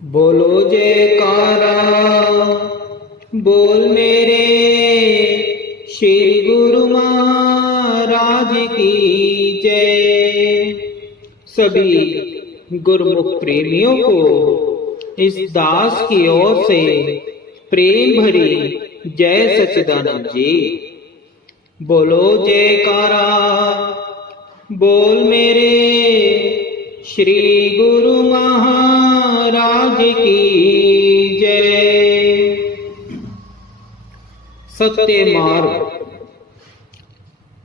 बोलो जयकारा, बोल मेरे श्री गुरु महाराज की जय। सभी गुरुमुख प्रेमियों को इस दास की ओर से प्रेम भरी जय सच्चिदानंद जी। बोलो जयकारा, बोल मेरे श्री गुरु महाराज की जय। सत्य मार्ग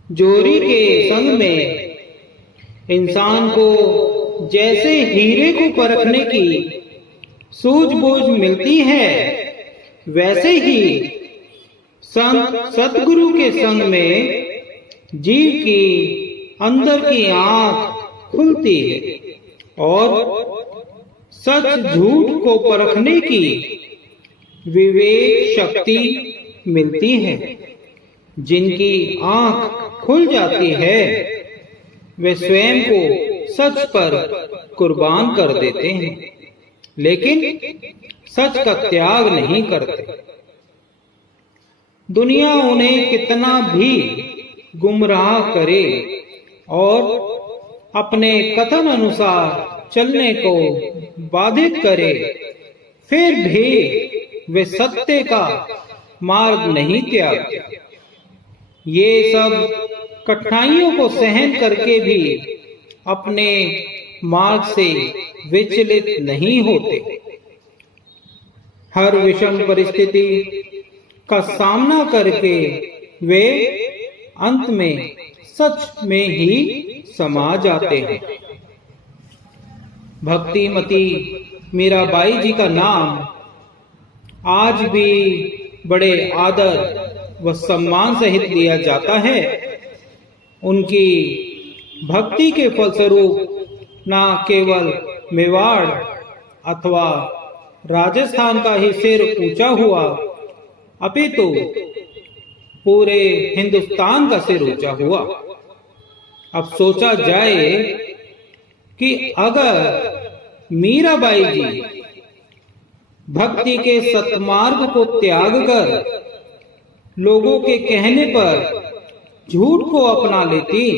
जोरी के संग में इंसान को जैसे हीरे को परखने की सूझबूझ मिलती है, वैसे ही संत सतगुरु के संग में जीव की अंदर की आंख खुलती है और सच झूठ को परखने की विवेक शक्ति मिलती है। जिनकी आंख खुल जाती है वे स्वयं को सच पर कुर्बान कर देते हैं, लेकिन सच का त्याग नहीं करते। दुनिया उन्हें कितना भी गुमराह करे और अपने कथन अनुसार चलने को बाधित करे, फिर भी वे सत्य का मार्ग नहीं त्यागते। ये सब कठिनाइयों को सहन करके भी अपने मार्ग से विचलित नहीं होते। हर विषम परिस्थिति का सामना करके वे अंत में सच में ही समा जाते हैं। भक्तिमती मीराबाई जी का नाम आज भी बड़े आदर व सम्मान सहित लिया जाता है। उनकी भक्ति के फलस्वरूप न केवल मेवाड़ अथवा राजस्थान का ही सिर ऊंचा हुआ, अपितु पूरे हिंदुस्तान का सिर ऊंचा हुआ। अब सोचा जाए कि अगर मीराबाई जी भक्ति के सत्मार्ग को त्याग कर लोगों के कहने पर झूठ को अपना लेती,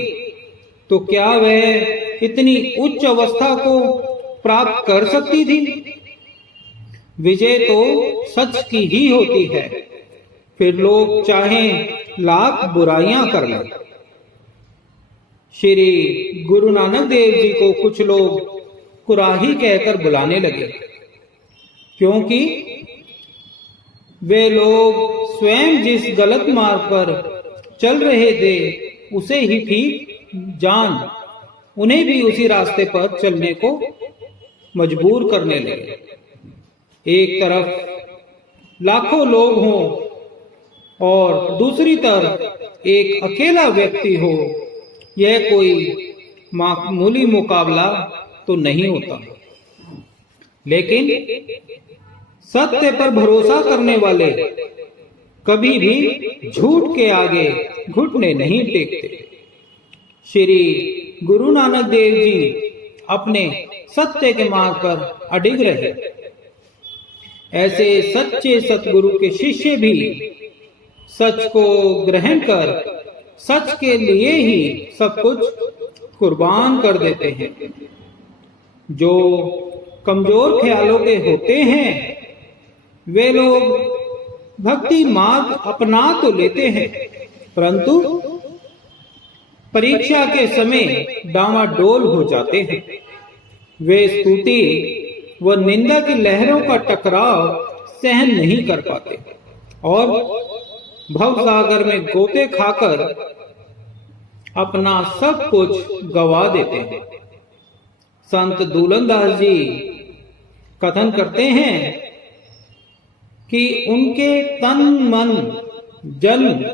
तो क्या वह इतनी उच्च अवस्था को प्राप्त कर सकती थी? विजय तो सच की ही होती है, फिर लोग चाहें लाख बुराइयां कर लें। श्री गुरु नानक देव जी को कुछ लोग कुराही कहकर बुलाने लगे, क्योंकि वे लोग स्वयं जिस गलत मार्ग पर चल रहे थे उसे ही ठीक जान उन्हें भी उसी रास्ते पर चलने को मजबूर करने लगे। एक तरफ लाखों लोग हों और दूसरी तरफ एक अकेला व्यक्ति हो, यह कोई मामूली मुकाबला तो नहीं होता। लेकिन सत्य पर भरोसा करने वाले कभी भी झूठ के आगे घुटने नहीं टेकते। श्री गुरु नानक देव जी अपने सत्य के मार्ग पर अडिग रहे। ऐसे सच्चे सतगुरु के शिष्य भी सच को ग्रहण कर सच के लिए ही सब कुछ कुर्बान कर देते हैं। जो कमजोर ख्यालों के होते हैं वे लोग भक्ति मार्ग अपना तो लेते हैं, परंतु परीक्षा के समय डामाडोल हो जाते हैं। वे स्तुति व निंदा की लहरों का टकराव सहन नहीं कर पाते और भवसागर में गोते खाकर अपना सब कुछ गवा देते हैं। संत दूलनदास जी कथन करते हैं कि उनके तन मन जन्म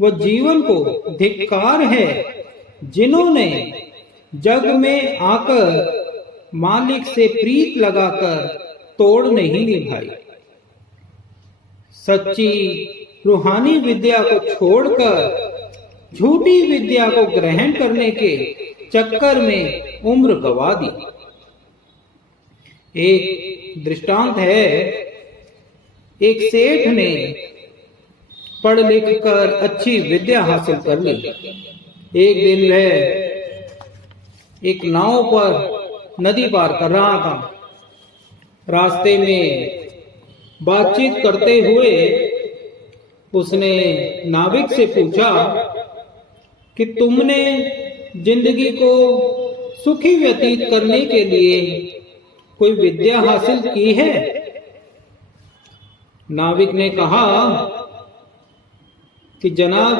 व जीवन को धिक्कार है, जिन्होंने जग में आकर मालिक से प्रीत लगाकर तोड़ नहीं निभाई। सच्ची रूहानी विद्या को छोड़कर झूठी विद्या को ग्रहण करने के चक्कर में उम्र गवा दी। एक दृष्टांत है। एक सेठ ने पढ़ लिख कर अच्छी विद्या हासिल कर ली। एक दिन वह एक नाव पर नदी पार कर रहा था। रास्ते में बातचीत करते हुए उसने नाविक से पूछा कि तुमने जिंदगी को सुखी व्यतीत करने के लिए कोई विद्या हासिल की है? नाविक ने कहा कि जनाब,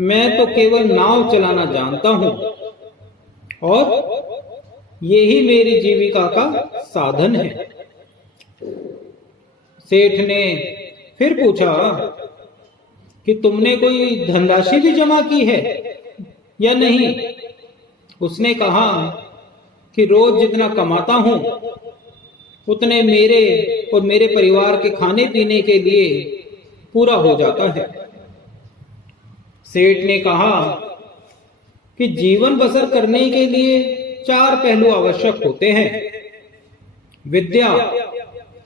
मैं तो केवल नाव चलाना जानता हूं और यही मेरी जीविका का साधन है। सेठ ने फिर पूछा कि तुमने कोई धनराशि भी जमा की है या नहीं? उसने कहा कि रोज जितना कमाता हूं उतने मेरे और मेरे परिवार के खाने पीने के लिए पूरा हो जाता है। सेठ ने कहा कि जीवन बसर करने के लिए 4 पहलू आवश्यक होते हैं: विद्या,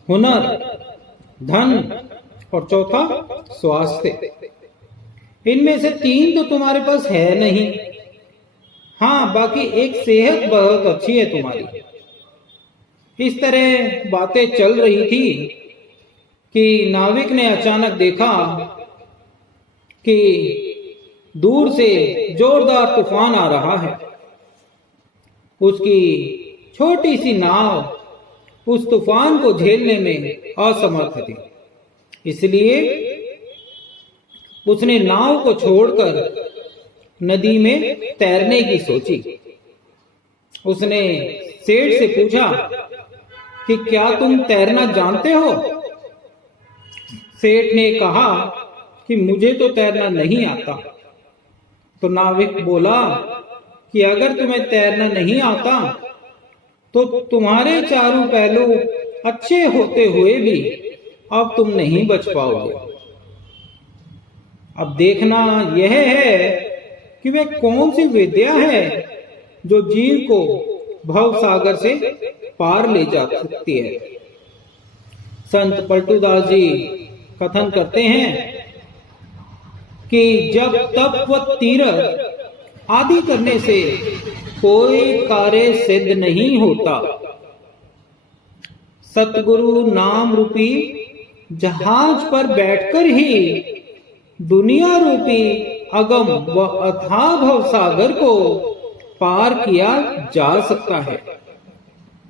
हुनर, धन और चौथा स्वास्थ्य। इनमें से 3 तो तुम्हारे पास है नहीं। हाँ, बाकी एक सेहत बहुत अच्छी है तुम्हारी। इस तरह बातें चल रही थी कि नाविक ने अचानक देखा कि दूर से जोरदार तूफान आ रहा है। उसकी छोटी सी नाव उस तूफान को झेलने में असमर्थ थी। इसलिए उसने नाव को छोड़कर नदी में तैरने की सोची। उसने सेठ से पूछा कि क्या तुम तैरना जानते हो? सेठ ने कहा कि मुझे तो तैरना नहीं आता। तो नाविक बोला कि अगर तुम्हें तैरना नहीं आता तो तुम्हारे चारों पहलू अच्छे होते हुए भी अब तुम नहीं बच पाओगे। अब देखना यह है कि वह कौन सी विद्या है जो जीव को भव सागर से पार ले जा सकती है। संत पलटूदास जी कथन करते हैं कि जब तप व तीरथ आदि करने से कोई कार्य सिद्ध नहीं होता, सतगुरु नाम रूपी जहाज पर बैठकर ही दुनिया रूपी अगम व अथाह भव सागर को पार किया जा सकता है।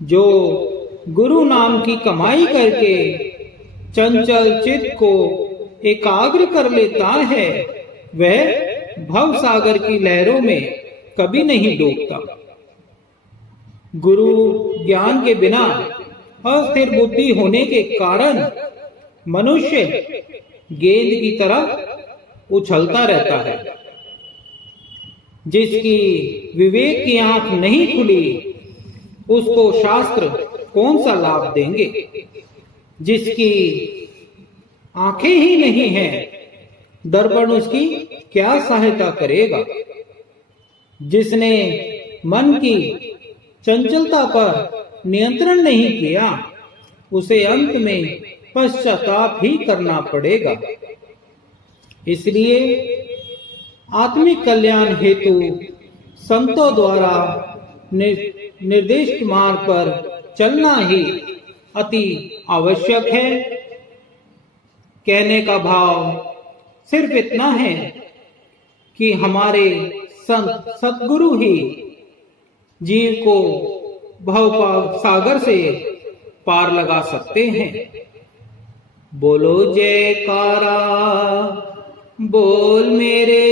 जो गुरु नाम की कमाई करके चंचल चित्त को एकाग्र कर लेता है, वह भव सागर की लहरों में कभी नहीं डूबता। गुरु ज्ञान के बिना अस्थिर बुद्धि होने के कारण मनुष्य गेंद की तरह उछलता रहता है। जिसकी विवेक की आंख नहीं खुली उसको शास्त्र कौन सा लाभ देंगे। जिसकी आंखें ही नहीं है, दर्पण उसकी क्या सहायता करेगा। जिसने मन की चंचलता पर नियंत्रण नहीं किया, उसे अंत में पश्चाताप ही करना पड़ेगा। इसलिए आत्मिक कल्याण हेतु संतों द्वारा निर्दिष्ट मार्ग पर चलना ही अति आवश्यक है। कहने का भाव सिर्फ इतना है कि हमारे संत सतगुरु ही जीव को भव सागर से पार लगा सकते हैं। बोलो जयकारा, बोल मेरे